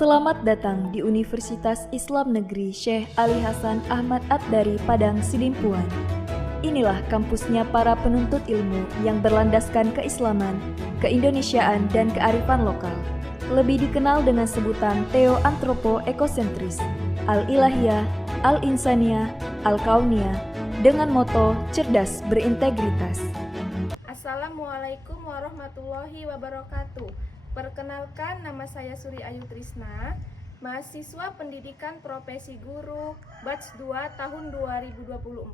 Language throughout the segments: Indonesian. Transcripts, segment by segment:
Selamat datang di Universitas Islam Negeri Syekh Ali Hasan Ahmad Ad-Dari Padang Sidimpuan. Inilah kampusnya para penuntut ilmu yang berlandaskan keislaman, keindonesiaan, dan kearifan lokal. Lebih dikenal dengan sebutan Theo-Antropo-Ekosentris, Al-Ilahiyah, Al-Insaniyah, Al-Kauniyah, dengan moto cerdas berintegritas. Assalamualaikum warahmatullahi wabarakatuh. Perkenalkan, nama saya Suri Ayu Trisna, mahasiswa pendidikan profesi guru batch 2 tahun 2024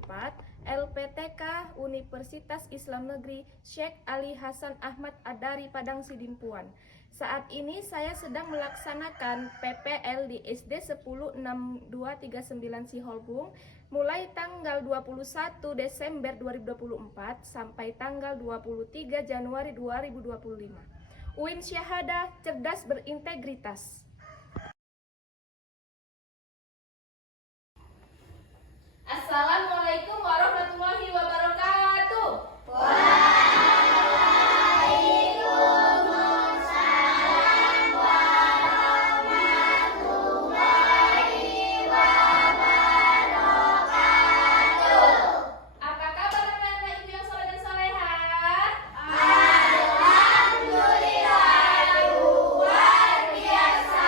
LPTK Universitas Islam Negeri Syekh Ali Hasan Ahmad Ad-Dari Padang Sidimpuan. Saat ini saya sedang melaksanakan PPL di SD 106239 Siholbung mulai tanggal 21 Desember 2024 sampai tanggal 23 Januari 2025. UIN Syahadah Cerdas Berintegritas. Assalamualaikum warahmatullahi wabarakatuh. Apa kabar anak-anak ibu yang soleh dan solehah? Alhamdulillah luar biasa.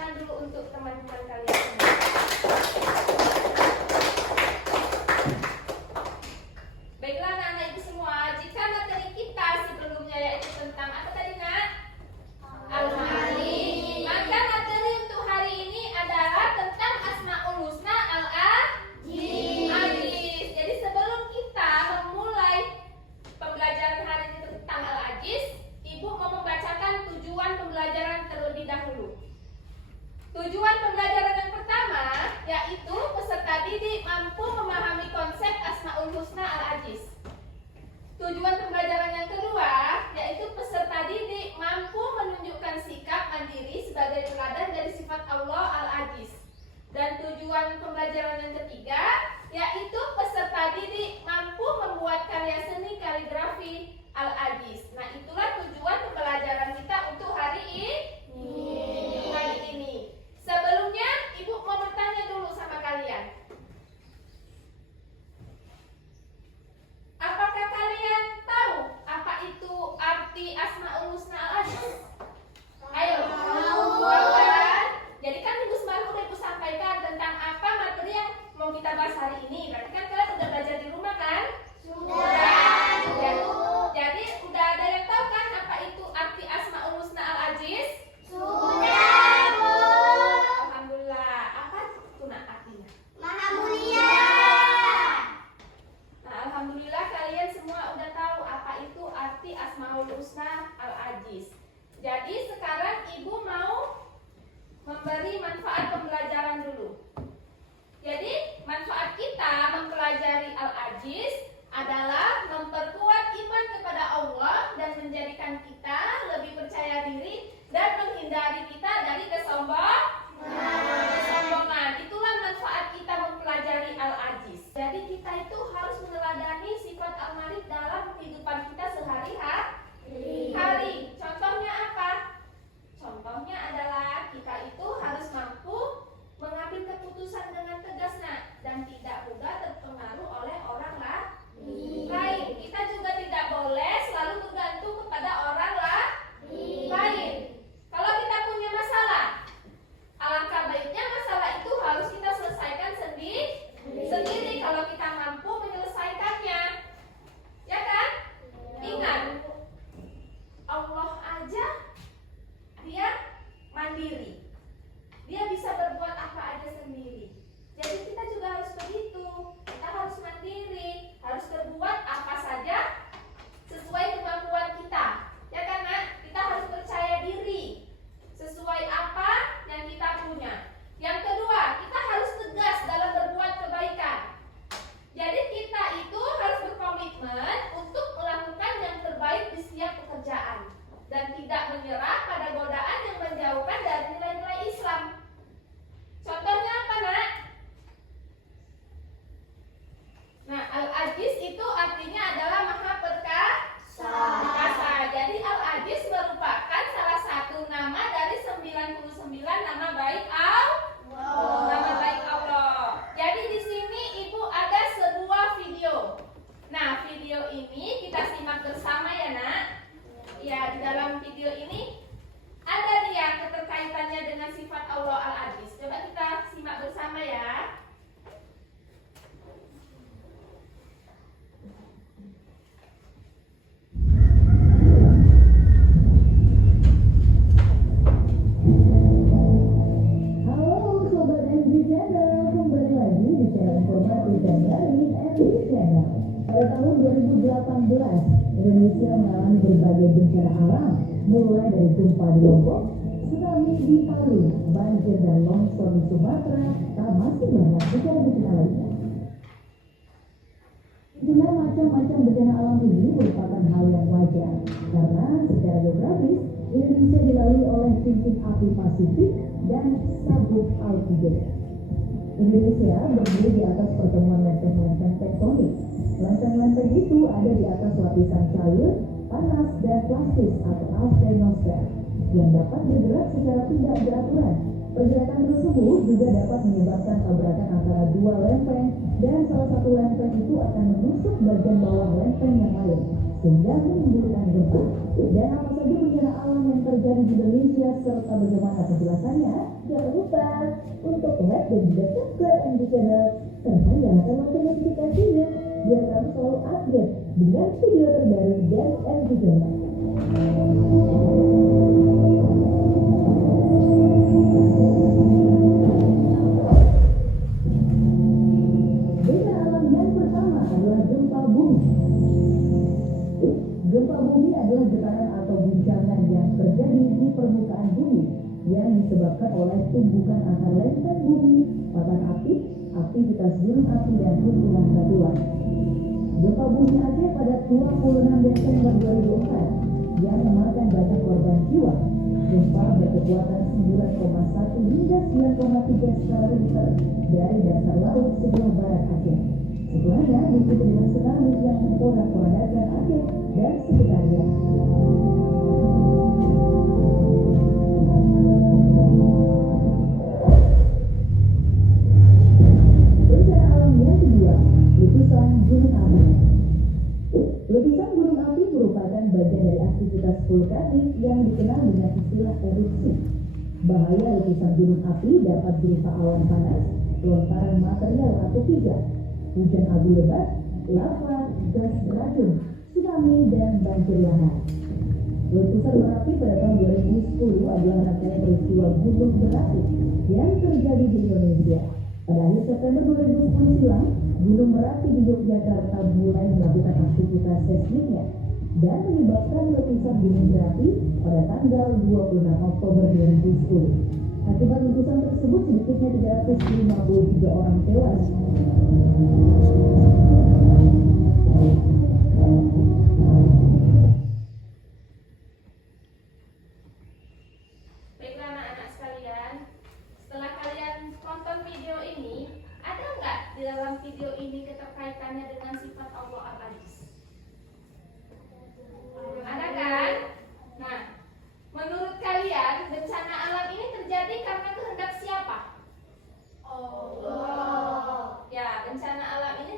tangan dulu untuk teman-teman kalian semua. Baiklah anak-anak ibu semua, jika materi kita sebelumnya yaitu tentang apa tadi nak? Al-Malik. Maka materi untuk hari ini adalah tentang Asmaul Husna Al-Aziz. Jadi sebelum kita memulai pembelajaran hari ini tentang Al-Aziz, ibu mau membacakan tujuan pembelajaran terlebih dahulu. Tujuan pembelajaran yang pertama yaitu peserta didik mampu memahami konsep Asmaul Husna Al-Aziz. Tujuan pembelajaran yang kedua yaitu peserta didik mampu menunjukkan sikap mandiri sebagai teladan dari sifat Allah Al-Aziz. Dan tujuan pembelajaran yang ketiga yaitu peserta didik mampu membuat karya seni kaligrafi Al-Aziz. Nah, itulah tujuan pembelajaran kita untuk hari ini. Sebelumnya, ibu mau bertanya dulu sama kalian. Apakah kalian tahu apa itu arti Asmaul Husna Al-Aziz? Ayo. Tahu kan? Jadi kan minggu semalam udah ibu sampaikan tentang apa materi yang mau kita bahas hari ini. Berarti kan kalian udah belajar di rumah kan? Sudah. Jadi udah ada yang tahu kan apa itu arti Asmaul Husna Al-Aziz? Sudah, Bu. Alhamdulillah. Apa itu nak artinya? Maha mulia. Nah, alhamdulillah kalian semua udah tahu apa itu arti Asmaul Husna Al-Aziz. Jadi sekarang ibu mau memberi manfaat pembelajaran dulu. Jadi manfaat kita mempelajari Al-Aziz adalah memperkuat iman kepada Allah dan menjadikan kita lebih percaya diri dan menghindari kita dari kesombongan. Itulah manfaat kita mempelajari Al-Aziz. Jadi kita itu harus meneladani sifat Al-Malik dalam kehidupan kita sehari-hari. Contohnya apa? Contohnya adalah kita itu harus mampu mengambil keputusan dengan tegas dan tidak mudah terpengaruh oleh orang lain. Kita juga tidak boleh selalu bergantung kepada orang lain. Kalau kita punya masalah, alangkah baiknya masalah itu harus kita selesaikan sendiri kalau kita mampu menyelesaikannya. Ya kan? Ingat, Allah aja dia mandiri. Dia bisa berbuat apa aja sendiri. Jadi kita juga harus begitu. Kita harus mandiri, harus berbuat apa saja sesuai kemampuan kita. Ya kan, Nak? Kita harus percaya diri sesuai apa yang kita punya. Yang kedua, kita harus tegas dalam berbuat kebaikan. Jadi kita itu harus berkomitmen untuk melakukan yang terbaik di setiap pekerjaan dan tidak menyerah pada godaan yang menjauhkan dari nilai-nilai Islam. Contohnya apa, Nak? Nah, Al-Aziz itu artinya adalah maha perkasa. Jadi Al-Aziz merupakan salah satu nama dari 99 nama baik Allah. Jadi di sini Ibu ada sebuah video. Nah, video ini kita simak bersama ya, Nak. Ya, di dalam video ini ada dia keterkaitannya dengan sifat Allah Al-Aziz. Coba kita simak bersama ya. Halo Sobat MG Channel, kembali lagi di channel informatif dan dari MG Channel. Pada tahun 2018, Indonesia mengalami berbagai bencana alam, mulai dari gempa di Lombok, tsunami di Palu, banjir dan longsor di Sumatera, tak masih banyak bencana-bencana lainnya. Dengan macam-macam bencana alam ini merupakan hal yang wajar, karena secara geografis, Indonesia dilalui oleh cincin api Pasifik dan sabuk Alkide. Indonesia berdiri di atas pertemuan lempeng-lempeng tektonik. Lempeng-lempeng itu ada di atas lapisan cair, panas, dan plastis atau asthenosfer yang dapat bergerak secara tidak beraturan. Pergerakan tersebut juga dapat menyebabkan tabrakan antara dua lempeng dan salah satu lempeng itu akan menusuk bagian bawah lempeng yang lain sehingga menimbulkan gempa. Dan apa saja bencana alam yang terjadi di Indonesia serta bagaimana penjelasannya? Jangan lupa untuk like dan juga subscribe MD Channel serta nyalakan lonceng notifikasinya biar kamu selalu update dengan video terbaru dari MD Channel. Bencana alam yang pertama adalah gempa bumi. Gempa bumi adalah getaran atau guncangan yang terjadi di permukaan bumi yang disebabkan oleh tumbukan antar lempeng bumi, patahan aktif, aktivitas gunung api dan hubungan batuan. Gempa bumi Aceh pada 26 Desember 2004 yang memakan banyak korban jiwa. Gempa berkekuatan 9,1 hingga 9,3 skala Richter dari dasar laut sebelah barat Aceh. Setelahnya diikuti dengan tsunami yang memporak-porandakan Aceh dan sekitarnya. Bencana alam yang kedua, letusan gunung api. Letusan gunung api merupakan bagian dari aktivitas vulkanik yang dikenal dengan istilah erupsi. Bahaya letusan gunung api dapat berupa awan panas, lontaran material atau pijar, hujan abu lebat, lava, gas beracun, tsunami, dan banjir lahar. Letusan Merapi pada tahun 2010 adalah rangkaian peristiwa gunung berapi yang terjadi di Indonesia. Pada akhir September 2010 silam, Gunung Merapi di Yogyakarta mulai melakukan aktivitas seismiknya dan menyebabkan letusan Gunung Merapi pada tanggal 26 Oktober 2010. Akibat letusan tersebut sedikitnya 353 orang tewas. Baiklah anak-anak sekalian, setelah kalian tonton video ini, ada nggak di dalam video ini keterkaitannya dengan sifat Allah Al-Aziz? Ada kan? Nah, menurut kalian bencana alam ini terjadi karena kehendak siapa? Allah. Ya, bencana alam ini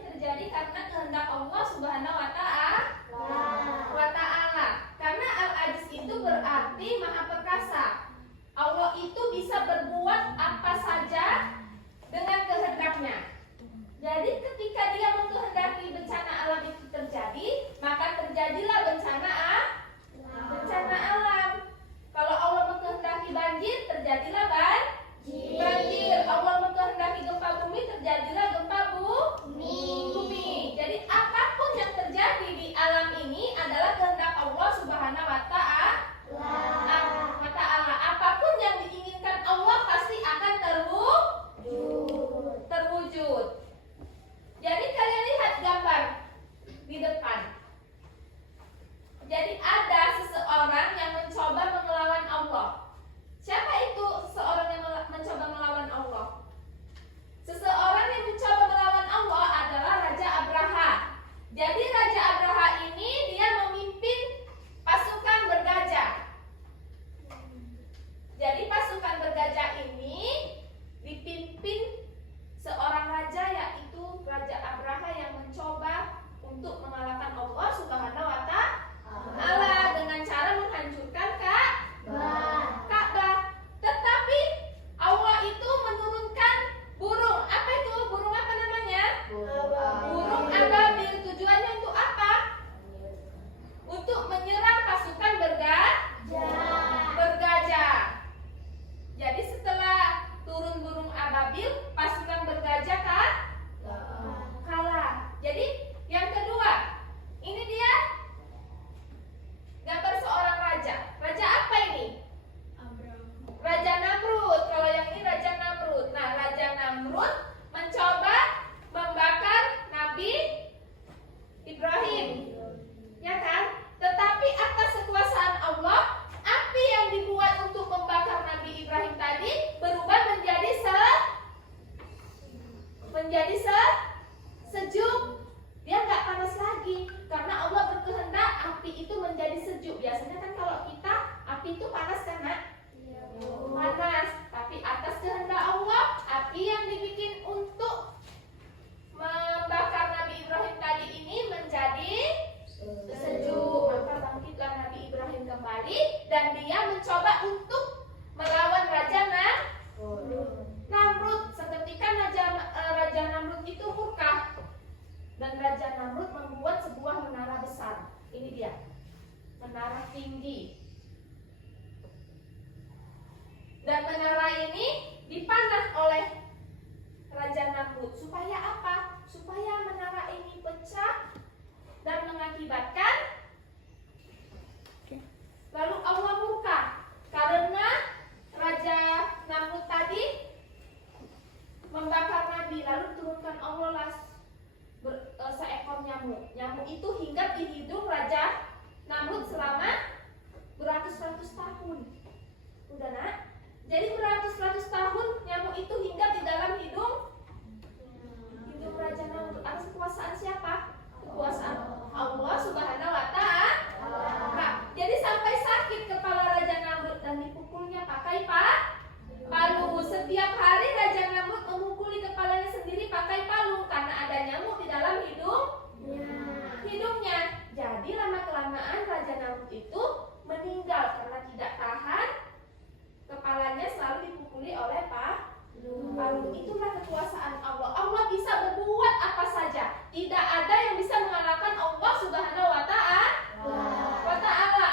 itulah kekuasaan Allah. Allah bisa berbuat apa saja. Tidak ada yang bisa mengalahkan Allah Subhanahu wa Ta'ala.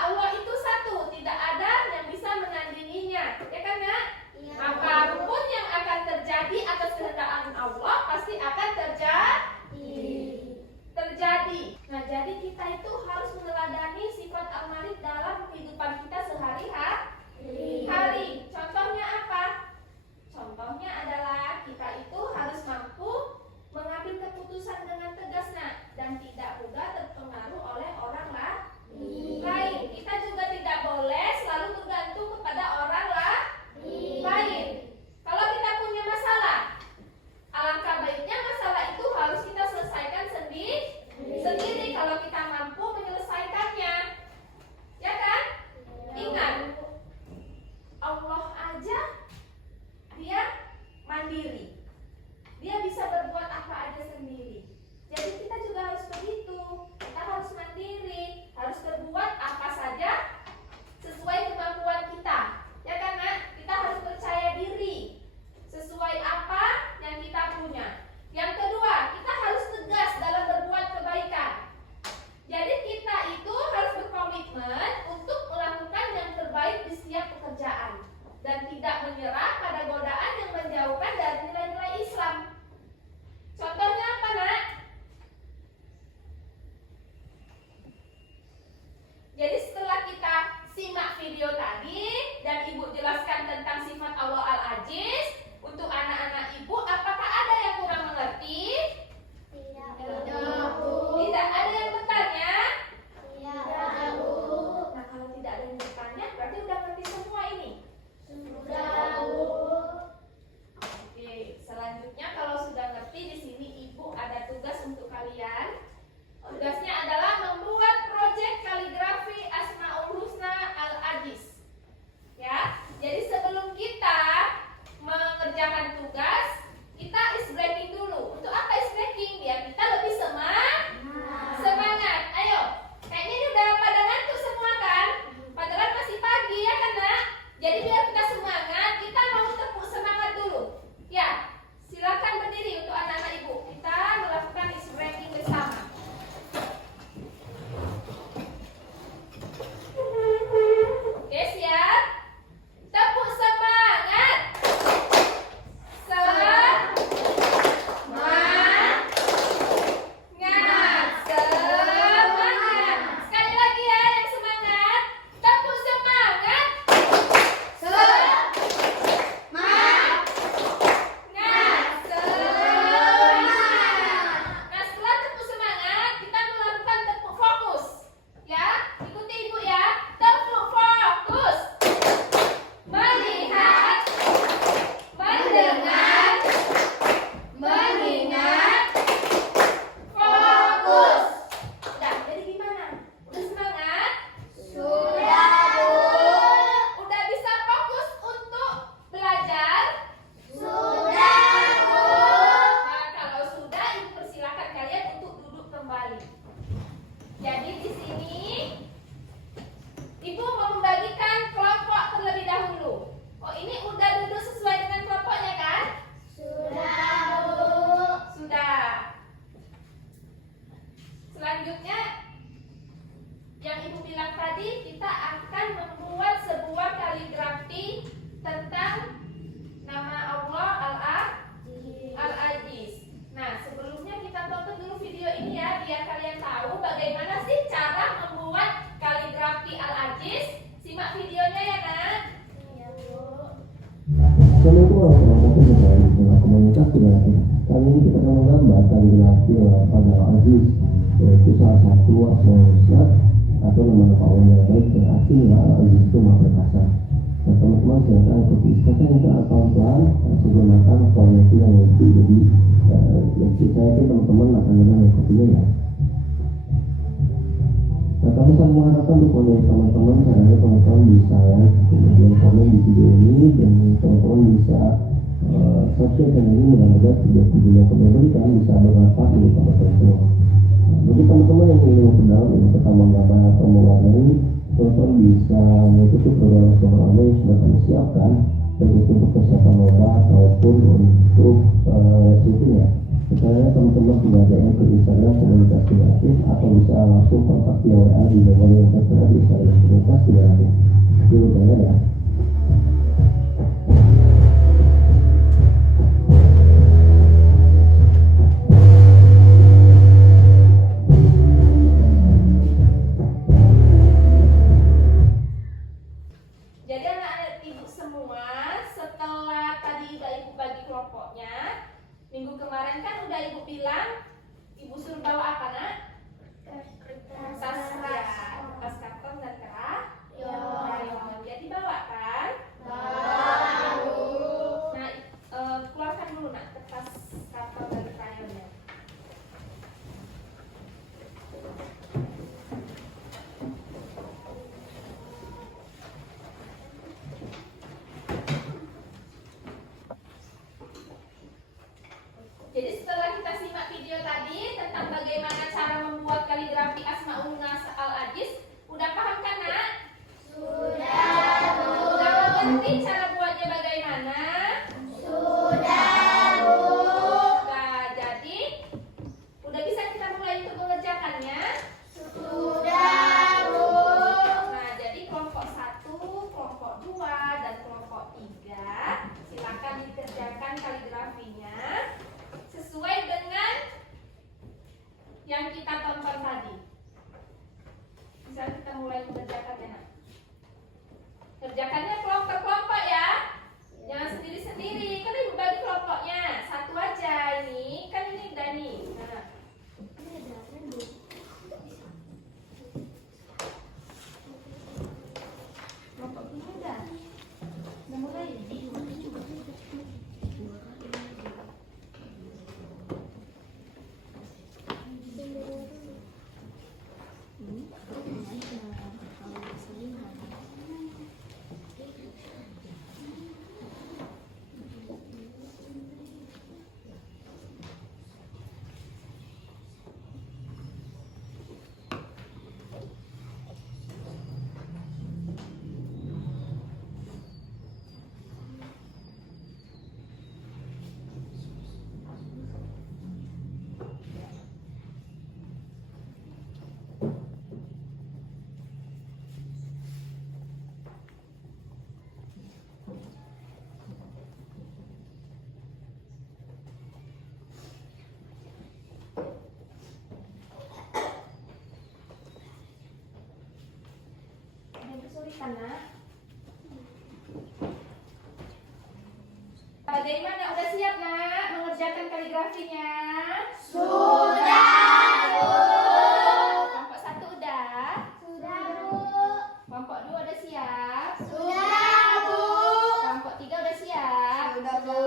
Allah itu satu, tidak ada yang bisa menandinginya. Ya kan, Nak? Apapun yang akan terjadi atas kehendak Allah pasti akan terjadi. Nah, jadi kita itu harus meneladani sifat Al-Malik dalam kehidupan kita sehari-hari. Contohnya apa? Contohnya adalah kita itu harus mampu mengambil keputusan dengan tegas, Nak, dan tidak mudah terpengaruh oleh orang lain. Kita juga tidak boleh selalu bergantung kepada orang lain. Kalau kita punya masalah, alangkah baiknya masalah itu harus kita selesaikan sendiri kalau kita mampu menyelesaikannya. Ya kan? Ingat, Allah aja dia mandiri. Dia bisa berbuat apa aja sendiri. Jadi kita juga harus begitu. Kita harus mandiri, harus berbuat apa saja sesuai kemampuan kita. Ya kan, Nak? Kita harus percaya diri sesuai apa yang kita punya. Yang kedua, kita harus tegas dalam berbuat kebaikan. Jadi kita itu harus berkomitmen untuk melakukan yang terbaik di setiap pekerjaan dan tidak menyerah pada godaan yang menjauhkan dari nilai-nilai Islam. Contohnya apa, Nak? Jadi setelah kita simak video tadi dan Ibu jelaskan tentang sifat Allah Al-Aziz, untuk anak-anak Ibu apakah ada yang kurang mengerti? Tidak ada yang bertanya? Nah, kalau tidak ada yang bertanya berarti udah ngerti semua ini? Oke, selanjutnya kalau sudah ngerti, di sini Ibu ada tugas untuk kalian. Tugasnya adalah membuat proyek kaligrafi Asmaul Husna Al-Aziz. Ya, jadi sebelum kita mengerjakan tugas, kita is breaking dulu. Untuk apa is breaking? Biar kita lebih semangat. Ayo, kayaknya ini udah pada ngantuk semua kan? Padahal masih pagi ya kan, Nak? Jadi biar kita semangat, kita mau tepuk semangat dulu. Ya, silakan berdiri untuk anak-anak Ibu. Kita melakukan is breaking bersama. Oke, siap? Tepuk semangat. Semangat. Sekali lagi ya yang semangat. Tepuk semangat. Nah, setelah tepuk semangat, kita melakukan tepuk fokus. Ya, ikuti Ibu ya. Tepuk fokus. Melihat, mendengar, mengingat, fokus. Udah, jadi gimana? Udah semangat? Sudah, Bu. Udah bisa fokus untuk belajar? Sudah, Bu. Nah, kalau sudah, Ibu persilakan kalian untuk duduk kembali. Jadi di sini Ibu mau membagikan kelompok terlebih dahulu. Oh, ini udah duduk sesuai dengan kelompoknya kan? Sudah, Bu. Sudah. Selanjutnya, yang Ibu bilang tadi, kita akan membuat sebuah kaligrafi tentang nama Allah Al-Aziz. Nah, sebelumnya kita tonton dulu video ini ya, biar kalian tahu bagaimana sih cara membuat kaligrafi Al-Aziz. Simak videonya ya, Nak. Iya, Bu. Assalamualaikum warahmatullahi wabarakatuh. Komunitas Kaligrafi. Kali ini kita akan menggambar kaligrafi pada Al-Aziz, yaitu salah satu asmaul husna atau nama Allah yang baik yang artinya Al-Aziz itu Maha Perkasa. Nah, teman-teman silakan ikuti. Kita akan pelan-pelan menggunakan kualitas yang lebih. Jadi saya itu teman-teman akan mengikutinya ya. Nah, kami sangat mengharapkan dukungan teman-teman, caranya teman-teman bisa like, kemudian komen di video ini, dan teman-teman bisa subscribe channel ini, mudah-mudahan video-video yang kami berikan bisa bermanfaat bagi teman-teman semua. Nah, bagi teman-teman yang ingin memperdalam ilmu tentang menggambar atau mewarnai, teman-teman bisa mengikuti program yang sudah kami siapkan, baik itu untuk persiapan lomba ataupun untuk kreatif atau bisa langsung kontak via WA di nomor yang tertera di slide komunitas di bawah. Dulu banyak ya. Jadi anak-anak ibu semua, setelah tadi udah ibu bagi kelompoknya, minggu kemarin kan udah ibu bilang, ibu suruh bawa apa nak? Kertas ya, kertas karton dan krayon. Jadi bawa kan? Nah, keluarkan dulu nak kertas karton dan krayonnya. Jadi setelah kita simak video tadi tentang bagaimana cara membuat kaligrafi Asmaul Husna Al-Aziz, udah paham kan nak? Sudah, Bu. Udah mengerti cara buatnya bagaimana? Sudah, Bu. Nah, jadi udah bisa kita mulai untuk mengerjakannya? Sudah, Bu. Nah, jadi kelompok 1, kelompok 2, dan kelompok 3 silakan dikerjakan kaligrafinya sesuai dengan yang kita tonton tadi. Bisa kita mulai mengerjakannya nak. Kerjakannya kelompok-kelompok ya. Jangan sendiri-sendiri. Kan ibu bagi kelompoknya. Satu aja ini. Kan ini udah nih. Nah. Kelompok ini udah. Udah mulai. Kesulitan nak. Bagaimana? Udah siap nak mengerjakan kaligrafinya? Sudah, Bu. Kelompok 1 udah? Sudah, Bu. Kelompok 2 udah siap? Sudah, Bu. Kelompok 3 udah siap? Sudah, Bu.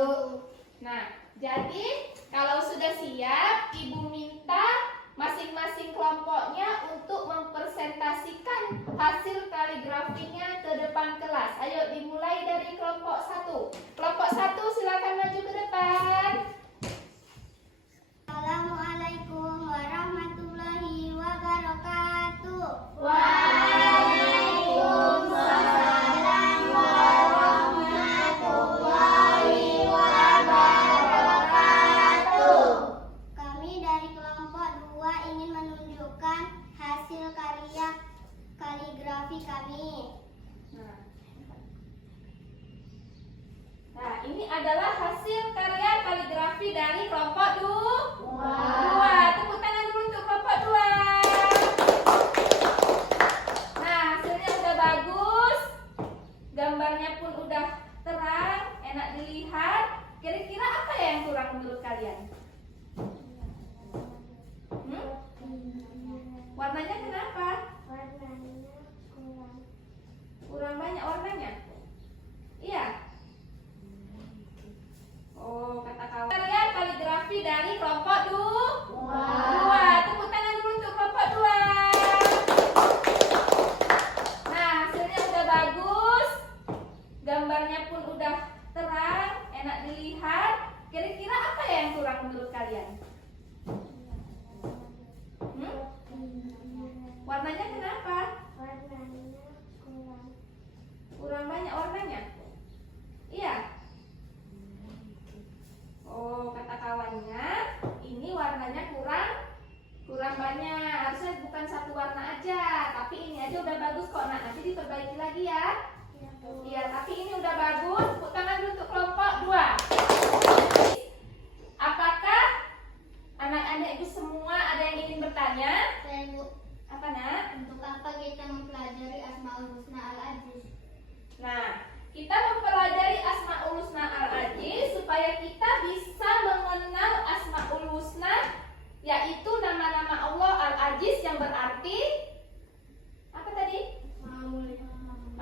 Nah, jadi kalau sudah siap, Ibu minta masing-masing kelompoknya untuk mempresentasikan hasil kaligrafinya ke depan kelas. Ayo dimulai dari kelompok 1. Kelompok 1 silakan maju ke depan. Assalamualaikum warahmatullahi wabarakatuh. Waalaikumsalam warahmatullahi wabarakatuh. Kami dari kelompok 2 ingin menunjukkan hasil karya kaligrafi kami. Nah, ini adalah hasil karya kaligrafi dari kelompok 2. Tepuk tangan dulu untuk kelompok 2. Nah, hasilnya udah bagus. Gambarnya pun udah terang, enak dilihat. Kira-kira apa ya yang kurang menurut kalian? Warnanya kenapa? Kurang banyak warnanya? Iya. Oh, kata kawan. Karya kaligrafi dari kelompok 2. Tepuk tangan dulu untuk kelompok 2. Nah, hasilnya udah bagus. Gambarnya pun udah terang, enak dilihat. Kira-kira apa ya yang kurang menurut kalian? Warnanya kenapa? Kurang banyak warnanya? Iya. Oh, kata kawannya ini warnanya kurang banyak. aja. Tapi ini aja udah bagus kok nak. Nanti diperbaiki lagi ya. Iya, tapi ini udah bagus. Tepuk tangan dulu untuk kelompok 2. Apakah anak-anak ibu semua ada yang ingin bertanya? Saya Bu, Apa nak? untuk apa kita mempelajari Asmaul Husna Al-Aziz? Nah, kita mempelajari Asmaul Husna Al-Aziz supaya kita bisa mengenal Asmaul Husna, yaitu nama-nama Allah Al-Aziz yang berarti apa tadi?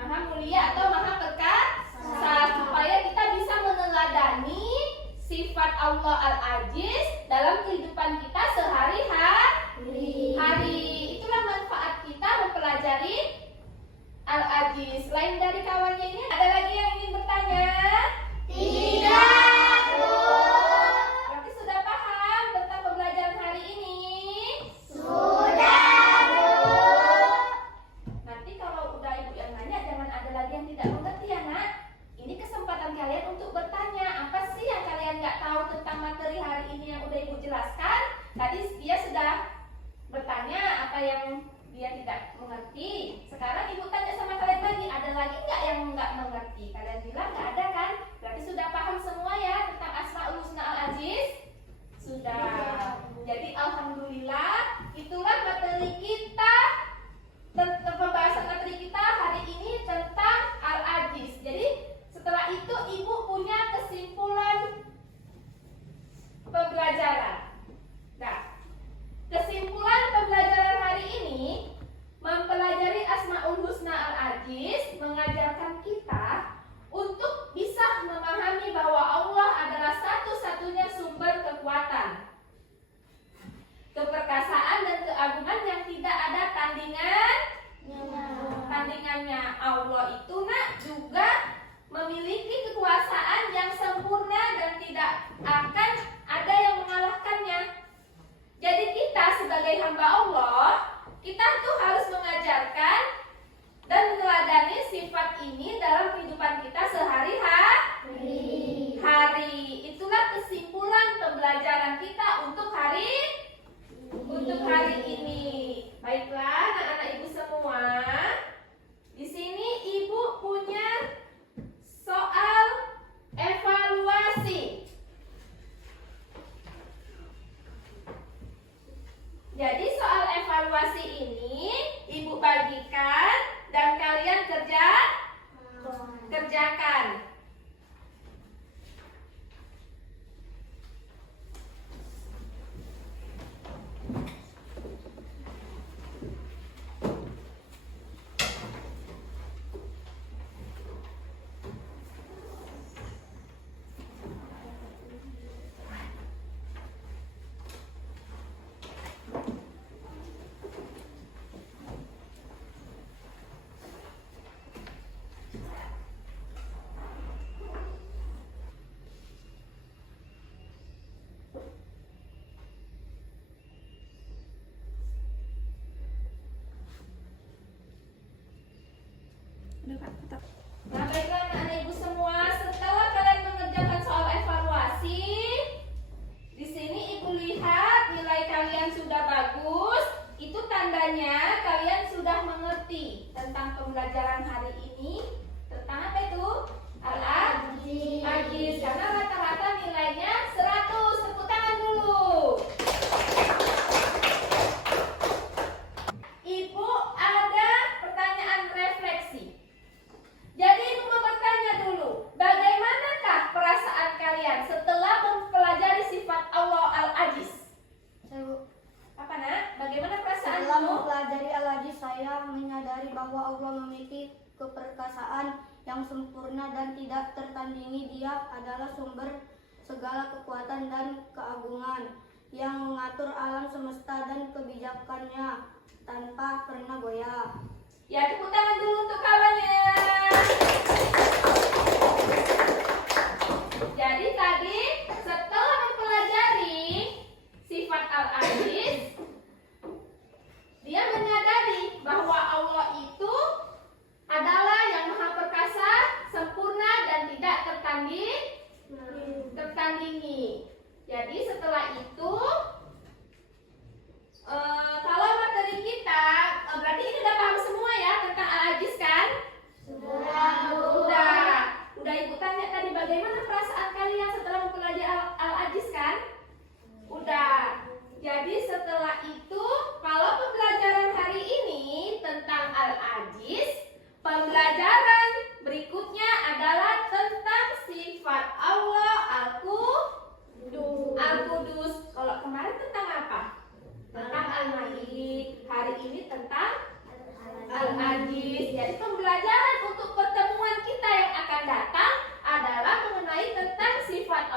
Maha mulia atau maha perkasa, supaya kita bisa meneladani sifat Allah Al-Aziz dalam kehidupan kita sehari-hari. Itulah manfaat kita mempelajari Al-Aziz. Selain dari kawannya ini, ada lagi yang ingin bertanya? Tidak, Bu. Berarti sudah paham tentang pembelajaran hari ini? Sudah, Bu. Nanti kalau udah ibu yang nanya, jangan ada lagi yang tidak mengerti ya nak. Ini kesempatan kalian untuk bertanya. Apa sih yang kalian nggak tahu tentang materi hari ini yang udah ibu jelaskan? Tadi dia sudah bertanya apa yang dia tidak mengerti. Sekarang ibu tanya sama kalian lagi, ada lagi nggak yang nggak mengerti? Kalian bilang nggak ada kan? Berarti sudah paham semua ya tentang Asmaul Husna Al-Aziz? Sudah. Jadi alhamdulillah, itulah materi kita. Pembahasan materi kita hari ini tentang Al-Aziz. Jadi setelah itu ibu punya kesimpulan pembelajaran. Nah, kesimpulan pembelajaran hari ini, mempelajari Asmaul Husna Al-Aziz mengajarkan kita untuk bisa memahami bahwa Allah adalah satu-satunya sumber kekuatan, keperkasaan dan keagungan yang tidak ada tandingannya. Allah itu nak juga memiliki kekuasaan yang sempurna dan tidak akan ada yang mengalahkannya. Jadi kita sebagai hamba Allah, kita tuh harus mengajarkan dan meneladani sifat ini dalam kehidupan kita sehari-hari. Itulah kesimpulan pembelajaran kita untuk hari ini. Baiklah anak-anak ibu semua, di sini ibu punya soal evaluasi. Jadi soal evaluasi ini ibu bagikan dan kalian kerjakan. Nah, baiklah anak-anak ibu semua, setelah kalian mengerjakan soal evaluasi, di sini ibu lihat nilai kalian sudah bagus. Itu tandanya kalian sudah mengerti tentang pembelajaran hari ini. Tentang apa itu? Al-Aziz. Karena rata-rata nilainya 100. Tepuk tangan dulu. Ibu ada pertanyaan refleksi. Jadi ibu mau bertanya dulu, bagaimanakah perasaan kalian setelah mempelajari sifat Allah Al-Aziz? Apa nak? Bagaimana perasaan Setelah kamu? mempelajari Al-Aziz, saya menyadari bahwa Allah memiliki keperkasaan yang sempurna dan tidak tertandingi. Dia adalah sumber segala kekuatan dan keagungan yang mengatur alam semesta dan kebijakannya tanpa pernah goyah. Ya, tepuk tangan dulu untuk kawannya. Jadi tadi setelah mempelajari sifat Al-Aziz, dia menyadari bahwa Allah itu adalah yang maha perkasa, sempurna dan tidak tertandingi. Jadi setelah itu kalau materi kita berarti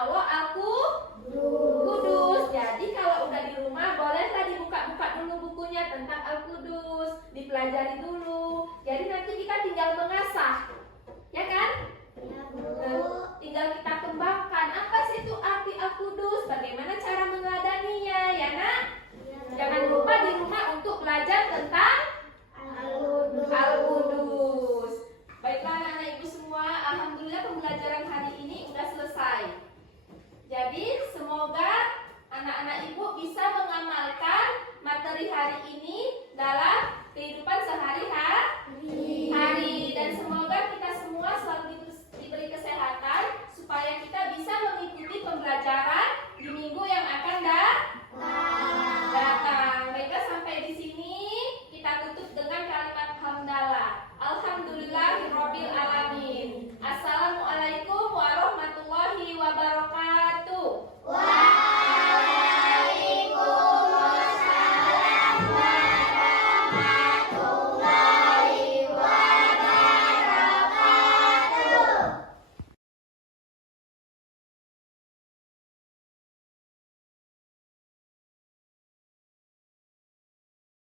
Allah Al-Qudus. Jadi kalau udah di rumah bolehlah dibuka-buka dulu bukunya tentang Al-Qudus, dipelajari dulu. Jadi nanti kita tinggal mengasah, ya kan? Tinggal kita kembangkan apa sih itu arti Al-Qudus, bagaimana cara meneladaninya, ya nak? Jangan lupa di rumah untuk belajar tentang Al-Qudus. Baiklah anak-anak ibu semua, alhamdulillah pembelajaran hari ini sudah selesai. Jadi semoga anak-anak ibu bisa mengamalkan materi hari ini dalam kehidupan sehari-hari. Dan semoga kita semua selalu diberi kesehatan supaya kita bisa mengikuti pembelajaran